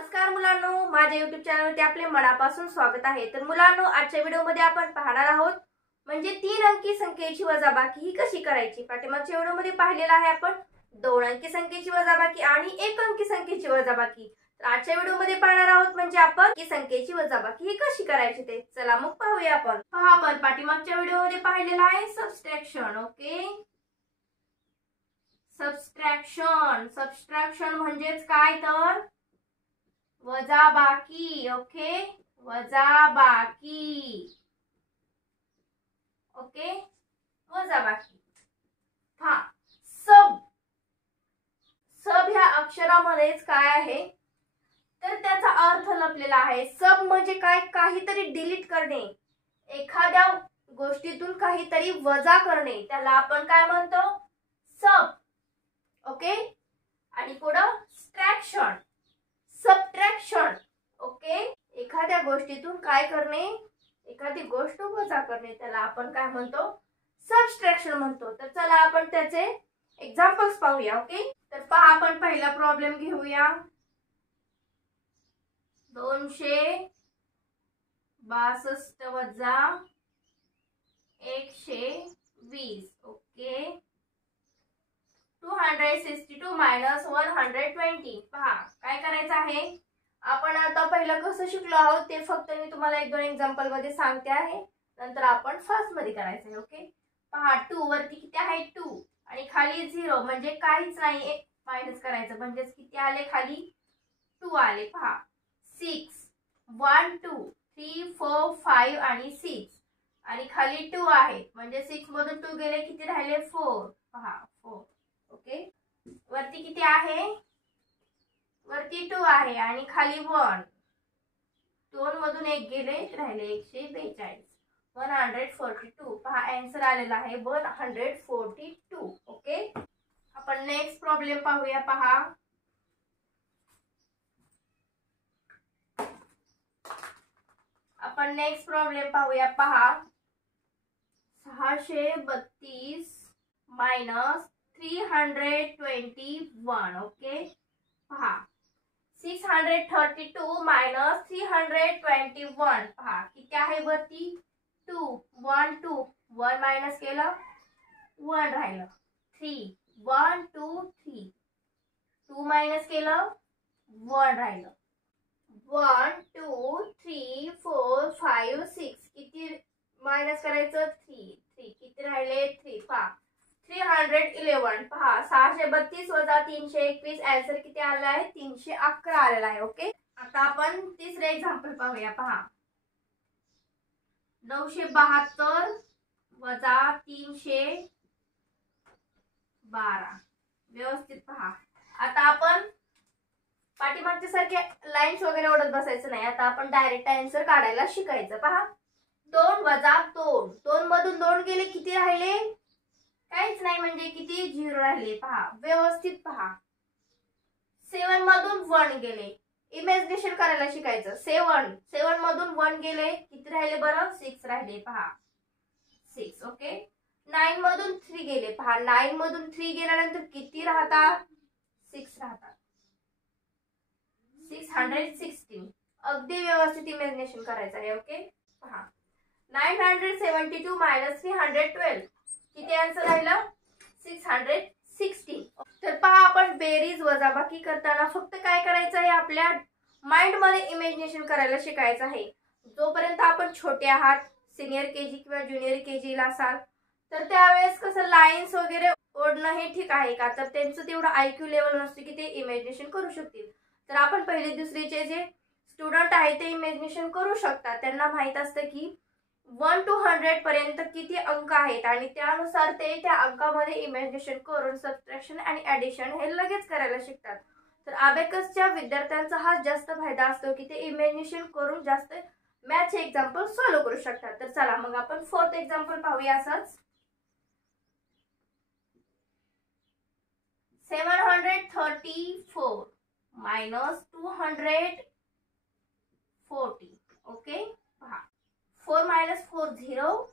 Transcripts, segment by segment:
नमस्कार मुलांनो, माझ्या YouTube चॅनलवरती आपले मनापासून स्वागत आहे। तर मुलांनो, आजच्या व्हिडिओमध्ये आपण पाहणार आहोत म्हणजे 3 अंकी संख्येची वजाबाकी ही कशी करायची। पाठीमागच्या व्हिडिओमध्ये पाहिलेला आहे आपण 2 अंकी संख्येची वजाबाकी आणि 1 अंकी संख्येची वजाबाकी। तर आजच्या व्हिडिओमध्ये पाहणार आहोत म्हणजे आपण की संख्येची वजाबाकी ही कशी करायची ते। चला मग पाहूया आपण। पहा, आपण पाठीमागच्या व्हिडिओमध्ये पाहिलेला आहे सबट्रॅक्शन। ओके, सबट्रॅक्शन म्हणजेच काय तर वजाबाकी। ओके, वजाबाकी। ओके, वजाबाकी। हा, सब ह्या अक्षरामध्येच काय आहे तर त्याचा अर्थ लपलेला आहे। सब म्हणजे काय, काहीतरी डिलीट करणे, एखाद्या गोष्टीतून काहीतरी वजा करणे, त्याला आपण काय म्हणतो, सब। ओके, आणि पुढं स्ट्रॅक्शन, सबट्रॅक्शन। ओके, एखाद्या गोष्टीतून काय करणे, एखादी गोष्ट वजा करणे, त्याला आपण काय म्हणतो, सबट्रॅक्शन म्हणतो। तर चला आपण त्याचे एक्झाम्पल्स पाहूया। ओके, तर पहा, आपण पहिला प्रॉब्लेम घेऊया। 262 वजा 120। Okay, 262 minus 120। पहा काय करायचं आहे आपण। आता पहिलं कसं शिकलो आहोत ते फक्त मी तुम्हाला 1-2 एक्झाम्पल मध्ये सांगते आहे, नंतर आपण फास्ट मध्ये करायचं आहे। ओके, पहा 2 वरती किती आहे 2 आणि खाली 0 म्हणजे काहीच नाही, एक मायनस करायचं म्हणजे किती आले, खाली 2 आले। पहा 6 1 2 3 4 5 आणि 6 आणि खाली 2 आहे म्हणजे 6 मधून 2 गेले, किती राहिले 4। पहा 4। ओके, वरती किती आहे, वरती 2 आहे आणि खाली 1, 2 मधून 1 गेले, राहिले 142, 142। पहा आन्सर आलेला आहे 142। ओके, आपण नेक्स्ट प्रॉब्लेम पाहूया। पहा आपण नेक्स्ट प्रॉब्लेम पाहूया। पहा 632 मायनस 321। ओके, पहा 632 मायनस 321। पहा किती आहे वरती 2 1 2 1 मायनस केलं 1 राहिलं, 3 1 2 3 2 मायनस केलं 1 राहिलं, 1 2 3 4 5 6 किती मायनस करायचं 3 3 किती राहिले 3। पहा 311। पहा 632 वजा 321 आन्सर किती आला आहे 311 आलेला आहे। ओके, आता आपण तिसरे एक्झाम्पल पाहूया। पहा 972 वजा 312। व्यवस्थित पहा, आता आपण पाठीमागच्या सारखे लाईन्स वगैरे ओढत बसायचं नाही, आता आपण डायरेक्ट आन्सर काढायला शिकायचं। पहा 2 वजा 2, 2 मधून 2 गेले, किती राहिले, काहीच नाही म्हणजे किती 0 राहिले। पहा व्यवस्थित पहा, 7 मधून 1 गेले, इमॅजिनेशन करायला शिकायचं। 7 मधून 1 गेले, किती राहिले बरं 6 राहिले। पहा 6। ओके, 9 मधून 3 गेले, पहा 9 मधून 3 गेल्यानंतर किती राहतात 6 राहतात, 616। अगदी व्यवस्थित इमॅजिनेशन करायचं आहे। ओके, पहा 972 मायनस 312 किती आन्सर राहिलं 616। तर पहा, आपण बेरीज वजाबाकी करताना फक्त काय करायचं आहे, आपल्या माइंड मध्ये इमॅजिनेशन करायला शिकायचं आहे। जोपर्यंत आपण छोटे आहात, सिनियर केजी किंवा ज्युनियर केजी ला असाल तर त्यावेळेस कसं लाईन्स वगैरे ओढणं हे ठीक आहे का, तर त्यांचं तेवढं IQ लेवल नसते की ते इमॅजिनेशन करू शकतील। तर आपण पहिली दुसरीचे जे स्टुडंट आहे ते इमॅजिनेशन करू शकतात, त्यांना माहित असतं की 1 to 100 पर्यंत किती अंक आहेत आणि त्यानुसार ते त्या अंकामध्ये इमॅजिनेशन करून सबट्रॅक्शन आणि ॲडिशन हे लगेच करायला शिकतात। तर अबॅकसच्या विद्यार्थ्यांचा हा जास्त फायदा असतो की ते इमॅजिनेशन करून जास्त मॅथ्सचे एक्झाम्पल सॉल्व्ह करू शकतात। तर चला मग आपण फोर्थ एक्झाम्पल पाहूया। असंच 734 मायनस 240। ओके, पहा 4 minus 4 0,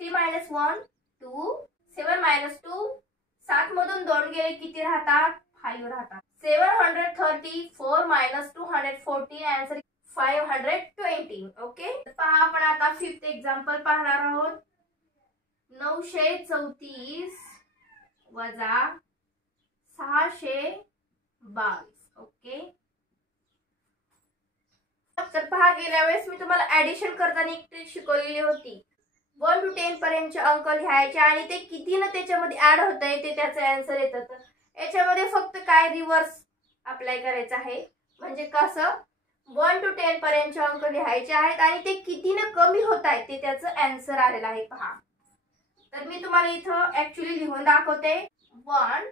3 minus 1 2, 7 minus 2 7 मधून 2 गेले, किती राहतात 5 राहतात। 734 minus 240 आन्सर 520. ओके, पहा आपण आता फिफ्थ एक्झाम्पल पाहणार आहोत. 934 वजा 622. ओके, तर पहा गेल्या वेळेस मी तुम्हाला ऍडिशन करताना एक ट्रिक शिकवलेली होती. 1 to 10 पर्यंतचे अंक लिहायचे आणि ते किती ना त्याच्यामध्ये ऍड होत आहे ते त्याचे आन्सर येतात. याच्यामध्ये फक्त काय रिव्हर्स अप्लाय करायचं आहे, म्हणजे कसं 1 to 10 पर्यंतचे अंक लिहायचे आहेत आणि ते किती ना कमी होत आहे ते त्याचं आन्सर आलेलं आहे. पहा, तर मी तुम्हाला इथं ऍक्च्युली लिहून दाखवते. 1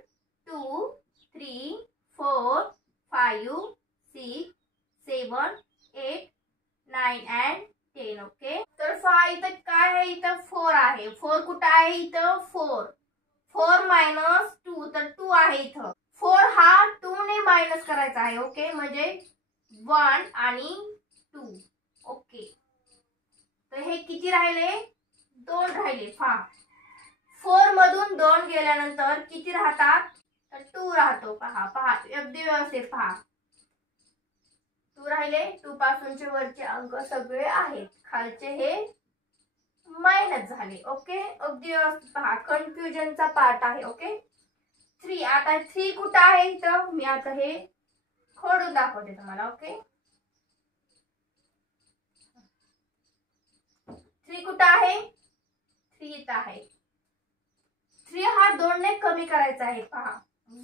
2 3 4 5 6 7 8 9 and 10. ओके, तर पहा इथं काय आहे, इथं 4 आहे. 4 कुठं आहे, इथं 4. 4 मायनस 2, तर 2 आहे इथं. 4 हा 2 ने मायनस करायचा आहे. ओके, म्हणजे 1 आणि 2. ओके, तर हे किती राहिले, 2 राहिले. पहा 4 मधून 2 गेल्यानंतर किती राहतात, तर 2 राहतो. पहा पहा अगदी व्यवस्थित पहा, 2 राहिले. 2 पासूनचे वरचे अंक सगळे आहेत, खालचे हे मायनस झाले. ओके, अगदी व्यवस्थित पहा, कन्फ्युजनचा पार्ट आहे. ओके, 3 आता 3 कुठं आहे इथं, मी आता हे खोडून दाखवते तुम्हाला. ओके, 3 कुठं आहे, 3 इथं आहे. 3 हा 2 ने कमी करायचा आहे. पहा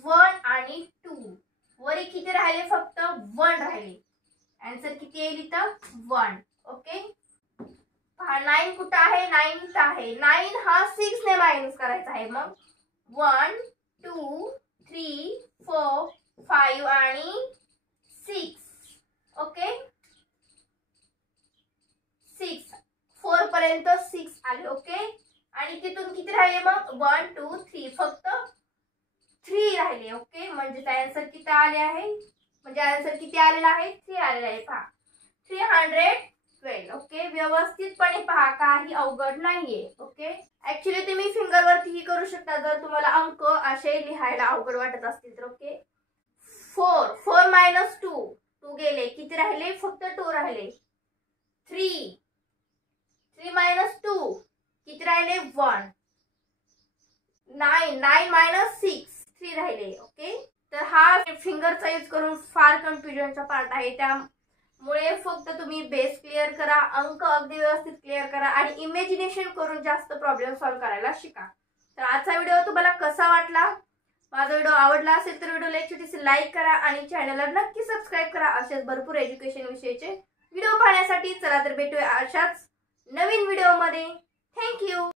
1 आणि 2 वरी किती राहिले, फक्त 1 राहिले. आन्सर किती येईल इथं, 1. ओके, पहा 9 कुठं आहे, 9 इथं आहे. 9 हा 6 ने मायनस करायचा आहे. मग 1 2 3 4 5 आणि 6. ओके, 6 4 पर्यंत 6 आले. ओके, आणि तिथून किती राहिले, मग 1 2 3 फक्त 3 राहिले. ओके, म्हणजे आन्सर किती आले आहे, म्हणजे आन्सर किती आलेला आहे, 3 आलेला आहे. पहा 312. ओके, व्यवस्थितपणे पहा, काही अवघड नाहीये. ओके, ऍक्च्युली तुम्ही फिंगरवरतीही करू शकता जर तुम्हाला अंक असे लिहायला अवघड वाटत असतील तर. ओके, 4 मायनस 2 गेले, किती राहिले, फक्त 2 राहिले. 3 मायनस 2 किती राहिले, 1. 9 मायनस 6 राहिले. ओके, तर हा फिंगरचा यूज करून फार कन्फ्युजनचा पार्ट आहे, त्यामुळे फक्त तुम्ही बेस क्लिअर करा, अंक अगदी व्यवस्थित क्लिअर करा आणि इमॅजिनेशन करून जास्त प्रॉब्लेम सॉल्व्ह करायला शिका. तर आजचा व्हिडिओ तुम्हाला कसा वाटला, माझा व्हिडिओ आवडला असेल तर व्हिडिओला एक छोटीशी लाईक करा आणि चॅनलला नक्की सबस्क्राईब करा. असेच भरपूर एज्युकेशन विषयीचे व्हिडिओ पाहण्यासाठी. चला तर भेटूया अशाच नवीन व्हिडिओमध्ये. थँक्यू.